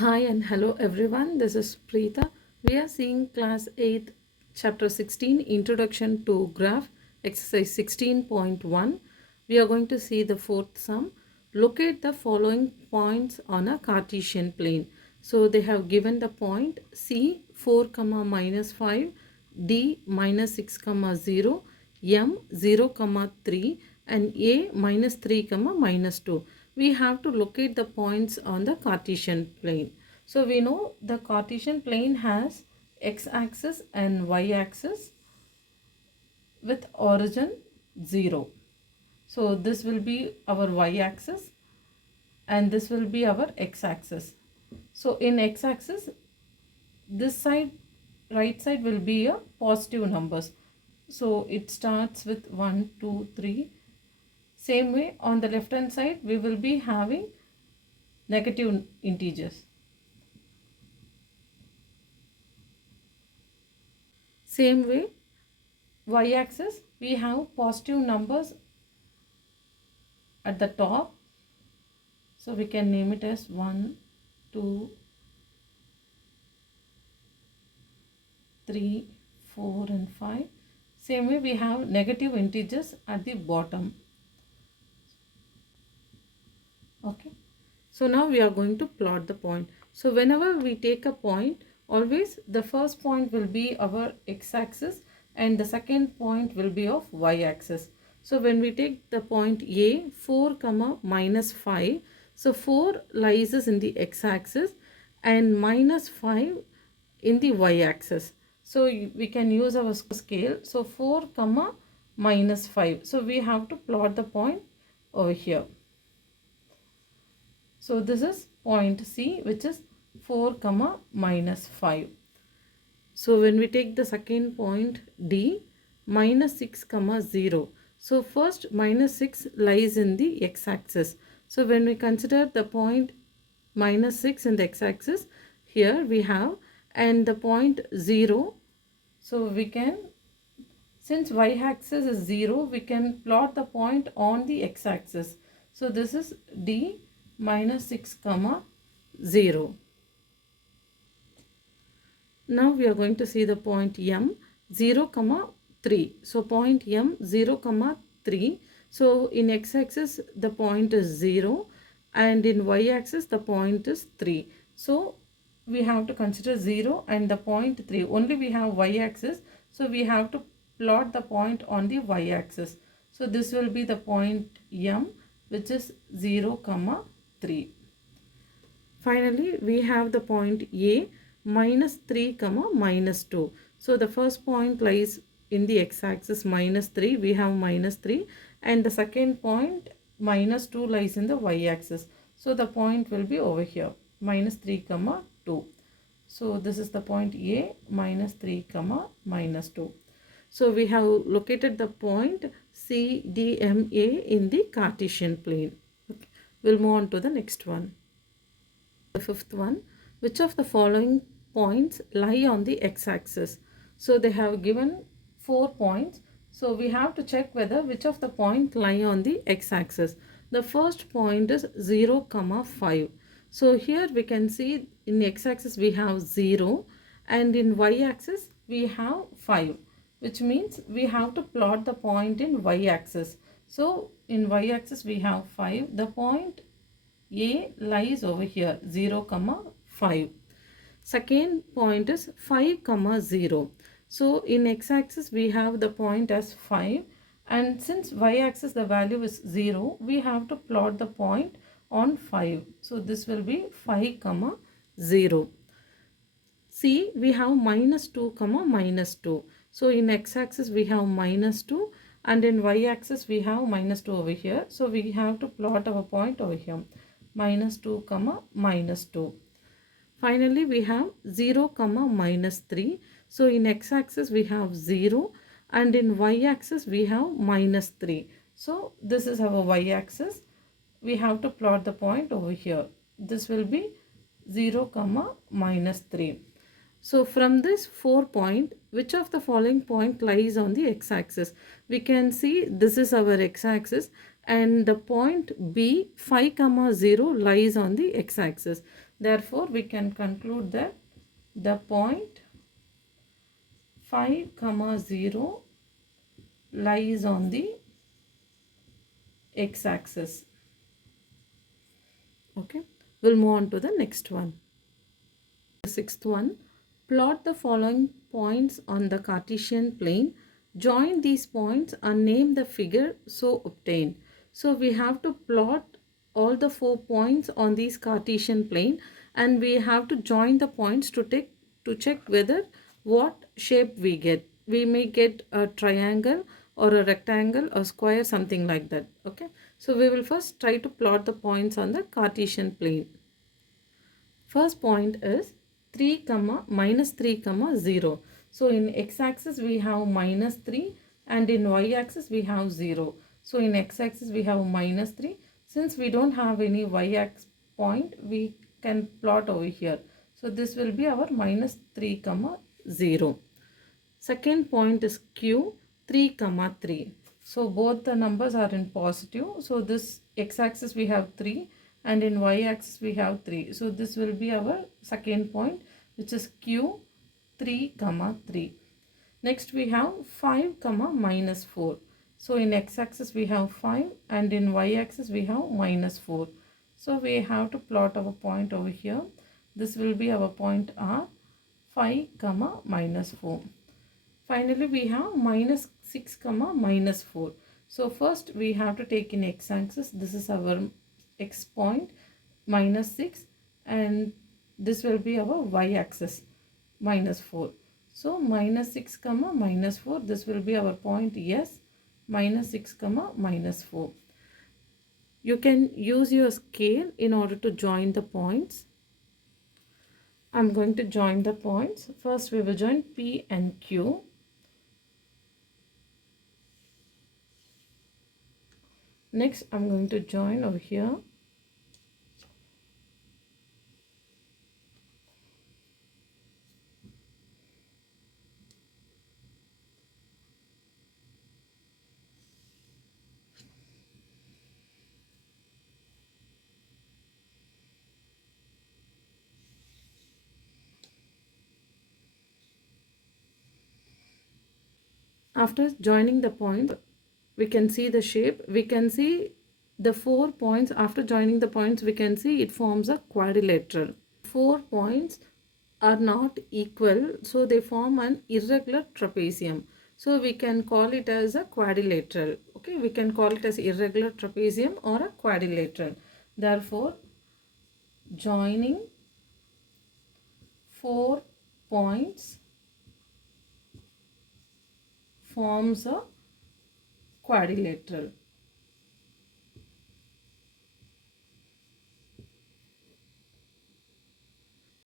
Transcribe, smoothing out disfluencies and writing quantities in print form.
Hi and hello everyone, this is Preeta. We are seeing class 8 chapter 16 introduction to graph exercise 16.1. We are going to see the fourth sum. Locate the following points on a Cartesian plane. So they have given the point C 4 comma minus 5, D minus 6 comma 0, M 0 comma 3 and A minus 3 comma minus 2. We have to locate the points on the Cartesian plane. So we know the Cartesian plane has x-axis and y-axis with origin 0. So this will be our y-axis and this will be our x-axis. So in x-axis, this side, right side will be a positive numbers. So it starts with 1, 2, 3. Same way on the left hand side, we will be having negative integers. Same way, y-axis, we have positive numbers at the top. So we can name it as 1, 2, 3, 4 and 5. Same way we have negative integers at the bottom. Okay. So now we are going to plot the point. So whenever we take a point, always the first point will be our x-axis and the second point will be of y-axis. So when we take the point A, 4 comma minus 5. So 4 lies in the x-axis and minus 5 in the y-axis. So we can use our scale. So 4 comma minus 5. So we have to plot the point over here. So this is point C, which is 4 comma minus 5. So when we take the second point D, minus 6 comma 0. So first minus 6 lies in the x-axis. So when we consider the point minus 6 in the x-axis, here we have and the point 0. So we can, since y-axis is 0, we can plot the point on the x-axis. So this is D minus 6 comma 0. Now we are going to see the point M 0 comma 3. So point M 0 comma 3. So in x-axis the point is 0 and in y-axis the point is 3. So we have to consider 0 and the point 3. Only we have y-axis. So we have to plot the point on the y-axis. So this will be the point M, which is 0 comma 3. Finally, we have the point A minus 3 comma minus 2. So the first point lies in the x-axis minus 3. We have minus 3 and the second point minus 2 lies in the y-axis. So the point will be over here minus 3 comma 2. So this is the point A minus 3 comma minus 2. So we have located the point CDMA in the Cartesian plane. Okay. We'll move on to the next one. The fifth one, which of the following points lie on the x-axis? So they have given 4 points. So we have to check whether which of the points lie on the x-axis. The first point is 0 comma 5. So here we can see in x-axis we have 0 and in y-axis we have 5, which means we have to plot the point in y-axis. So in y-axis we have 5. The point A lies over here 0 comma 5. Second point is 5 comma 0. So in x-axis we have the point as 5 and since y-axis the value is 0, we have to plot the point on 5. So this will be 5 comma 0. C, we have minus 2 comma minus 2. So in x-axis we have minus 2 and in y-axis we have minus 2 over here. So we have to plot our point over here minus 2 comma minus 2. Finally we have 0 comma minus 3. So in x-axis we have 0 and in y-axis we have minus 3. So this is our y-axis. We have to plot the point over here. This will be 0 comma minus 3. So from this 4 point, which of the following point lies on the x-axis? We can see this is our x-axis and the point B 5, 0 lies on the x-axis. Therefore, we can conclude that the point 5, 0 lies on the x-axis. Okay, we'll move on to the next one. The sixth one, plot the following points on the Cartesian plane. Join these points and name the figure so obtained. So we have to plot all the 4 points on this Cartesian plane and we have to join the points to check whether what shape we get. We may get a triangle or a rectangle or square, something like that. Okay, so we will first try to plot the points on the Cartesian plane. First point is 3 comma minus 3 comma 0. So in x-axis we have minus 3 and in y-axis we have 0. So in x-axis we have minus 3. Since we don't have any y-axis point, we can plot over here. So this will be our minus 3 comma 0. Second point is q 3 comma 3. So both the numbers are in positive. So this x-axis we have 3 and in y-axis we have 3. So this will be our second point, which is q 3 comma 3. Next we have 5 comma minus 4. So in x-axis we have 5 and in y-axis we have minus 4. So we have to plot our point over here. This will be our point R, 5 comma minus 4. Finally, we have minus 6 comma minus 4. So first we have to take in x-axis. This is our x point, minus 6, and this will be our y-axis, minus 4. So minus 6 comma minus 4, this will be our point S, minus 6 comma minus 4. You can use your scale in order to join the points. I'm going to join the points. First we will join P and Q. Next, I'm going to join over here. After joining the points, we can see the shape. We can see the 4 points. After joining the points, we can see it forms a quadrilateral. 4 points are not equal, so they form an irregular trapezium. So we can call it as a quadrilateral. Okay, we can call it as irregular trapezium or a quadrilateral. Therefore, joining 4 points forms a quadrilateral.